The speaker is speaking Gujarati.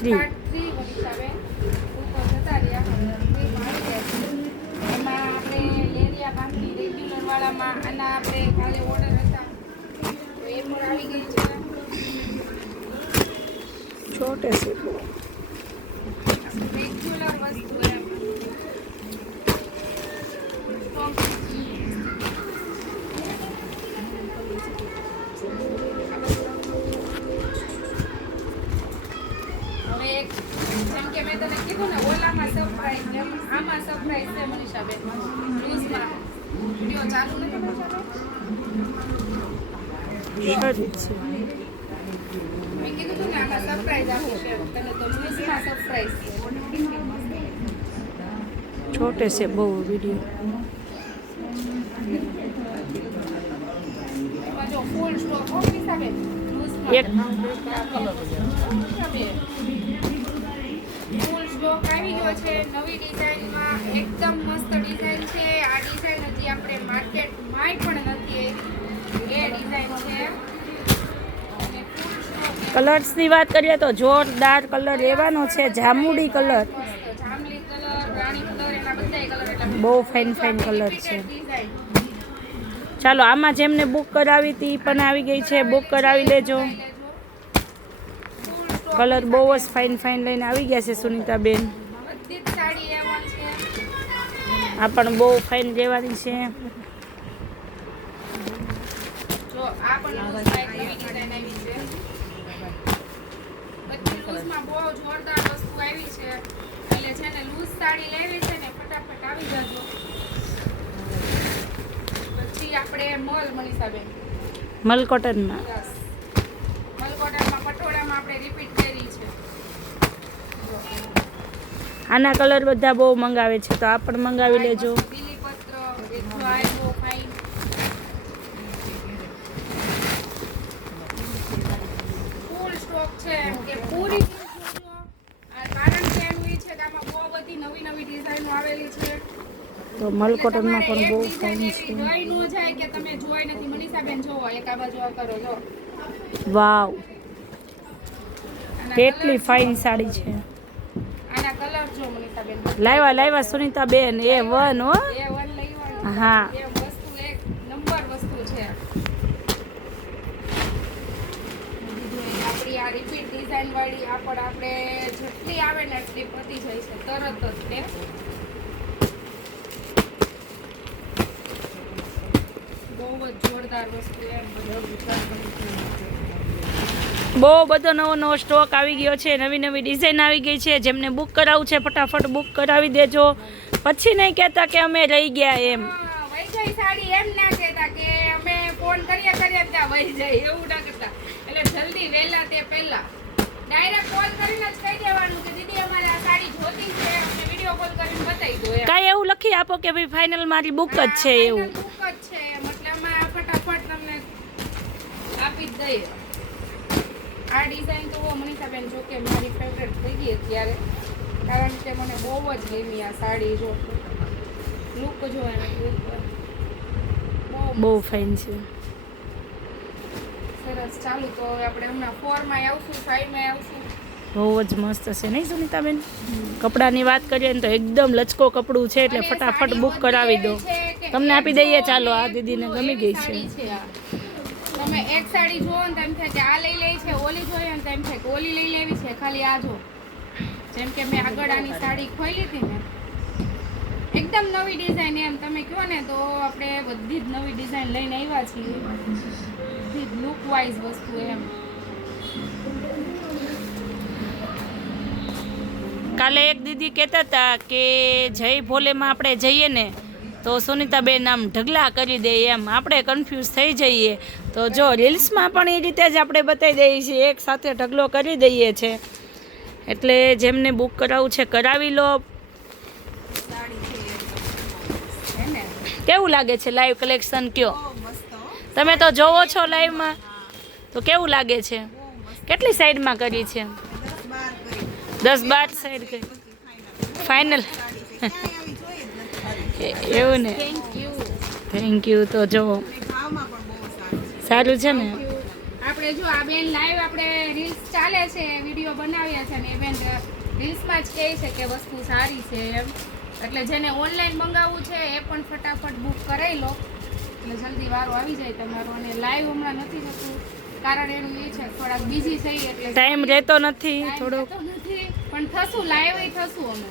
3 મનીષાબેન ઉપર જતા રહ્યા એમાં આપણે લેરિયા બાંધની રેગ્યુલર વાળામાં આના આપણે કાલે ઓર્ડર હતા તો એ પણ આવી ગઈ છે छोटे से રેગ્યુલર વસ્તુ એમ હવે જેમ કે મેં તને કીધું ને ઓલામાં સરપ્રાઈઝ એમ આમાં સરપ્રાઈઝ છે મનીષાબેન ન્યૂઝમાં વિડીયો ચાલુ નથી सारी છે મેં કીધું હતું ને આમાં સરપ્રાઈઝ આપું છે તને તો ન્યૂઝમાં સરપ્રાઈઝ છે छोटे से बहु वीडियो એમાં જો ફૂલ સ્ટોક હો મનીષાબેન એક ફૂલ સ્ટોક આવી ગયો છે નવી ડિઝાઇનમાં એકદમ મસ્ત ડિઝાઇન છે આ ડિઝાઇન હજી આપણે માર્કેટમાં પણ નથી એ ડિઝાઇન છે અને ફૂલ સ્ટોક કલર્સ ની વાત કરીએ તો જોરદાર કલર લેવાનો છે જામુડી કલર જાંબલી કલર રાણી કલર એના બધાય કલર એટલે બહુ ફાઇન ફાઇન કલર છે ડિઝાઇન ચાલો આમાં જેમને બુક કરાવી હતી ઈ પણ આવી ગઈ છે બુક કરાવી લેજો કલર બહુ જ ફાઇન ફાઇન લઈને આવી ગયા છે સુનીતાબેન બધી જ સાડી એમાં છે આ પણ બહુ ફાઇન લેવાની છે જો આ પણ લૂઝમાં એક નવી ડિઝાઇન આવી છે બધી લૂઝમાં બહુ જોરદાર વસ્તુ આવી છે એટલે છે ને લૂઝ સાડી લેવી છે ને ફટાફટ આવી જજો પછી આપણે મલ મનીષાબેન મલ કોટનમાં યસ મલ કોટનમાં પટોળામાં આપણે રિપીટ કરી છે આના કલર બધા બહુ મંગાવે છે તો આ પણ મંગાવી લેજો બીલીપત્ર રેખો આવ્યો ફાઇન ફૂલ સ્ટોક છે એમ કે પૂરી જોજો આ કારણ કે એનું એ છે કે આમાં બહુ બધી નવી નવી ડિઝાઇનો આવેલી છે તો મલ કોટનમાં પણ બહુ ફાઇન છે જોઈ ન જાય કે તમે જોઈ નથી મનીષાબેન જોવો એક આ બાજુ આ કરો જો વાવ આના કેટલી colour ફાઇન જો. સાડી છે આના કલર જો મનીષાબેન લાવ્યા સુનીતાબેન એ વન હો એ વન લઈ હોય હા એ વસ્તુ એક નંબર વસ્તુ છે આપણી આ રિપીટ ડિઝાઇન વાળી આ પણ આપણે જેટલી આવે ને એટલી પતી જાય છે તરત જ તે બહુ જ જોરદાર વસ્તુ એમ બહુ બધો નવો નવો સ્ટોક આવી ગયો છે નવી નવી ડિઝાઇન આવી ગઈ છે જેમને બુક કરાવવું છે ફટાફટ બુક કરાવી દેજો પછી નહીં કહેતા કે અમે રહી ગયા એમ વહી જાય સાડી એમ ના કહેતા કે અમે ફોન કરીએ ત્યાં વહી જાય એવું ના કરતા એટલે જલ્દી વહેલા તે પહેલા ડાયરેક્ટ કોલ કરીને જ કહી દેવાનું કે દીદી અમારે આ સાડી જોતી છે અમને વિડીયો કોલ કરીને બતાવી દો એમ કાંઈ એવું લખી આપો કે ભાઈ ફાઇનલ મારી બુક જ છે એવું બુક જ છે એટલે અમે આ ફટાફટ તમને આપી જ દઈએ આ ડિઝાઇન તો મનીષાબેન જો કે મારી ફેવરેટ થઈ ગઈ અત્યારે કારણ કે મને બહુ જ ગમી આ સાડી જો લુક જો એનો બહુ ફાઇન છે સરસ ચાલુ તો હવે આપણે હમણાં 4 માં આવશું 5 માં આવશું બહુ જ મસ્ત છે નહીં સુનીતાબેન કપડાની વાત કરીએ ને તો એકદમ લચકો કપડું છે એટલે ફટાફટ બુક કરાવી દો તમને આપી દઈએ ચાલો આ દીદીને ગમી ગઈ છે તમે એક સાડી જોવો ને તેમ થાય કે આ લઈ લે છે ઓલી જોઈએ ને તેમ થાય કે ઓલી લઈ લેવી છે ખાલી આ જો જેમ કે મેં આગળ આની સાડી ખોલી હતી ને એકદમ નવી ડિઝાઇન એમ તમે કહો ને તો આપણે બધી જ નવી ડિઝાઇન લઈને આવ્યા છીએ બધી જ લુક વાઇઝ વસ્તુ એમ કાલે એક દીદી કહેતા હતા કે જય ભોલેમાં આપણે જઈએ ને તો સુનીતાબેન આમ ઢગલા કરી દે એમ આપણે કન્ફ્યુઝ થઈ જઈએ તો જો રીલ્સમાં પણ એ રીતે જ આપણે બતાવી દઈએ છીએ એક સાથે ઢગલો કરી દઈએ છે એટલે જેમને બુક કરાવવું છે કરાવી લો કેવું લાગે છે લાઈવ કલેક્શન કયો તમે તો જોવો છો લાઈવમાં તો કેવું લાગે છે કેટલી સાઈડમાં કરી છે 10-12 સાઈડ કરી ફાઇનલ એવું ને થેન્ક યુ તો જો સારું છે ને આપણે જો આ બેન લાઈવ આપણે રીલ્સ ચાલે છે, વિડીયો બનાવ્યા છે, અને એ બેન રીલ્સમાં જ કહે છે કે વસ્તુ સારી છે એમ. એટલે જેને ઓનલાઈન મંગાવવું છે એ પણ ફટાફટ બુક કરાવી લો, એટલે જલ્દી વારો આવી જાય તમારો. અને લાઈવ હમણાં નથી થતું, કારણ એનું એ છે થોડાક બિઝી થઈ એટલે ટાઈમ રહેતો નથી time થોડોક. રહેતો નથી, પણ થશું લાઈવ થશું અમે.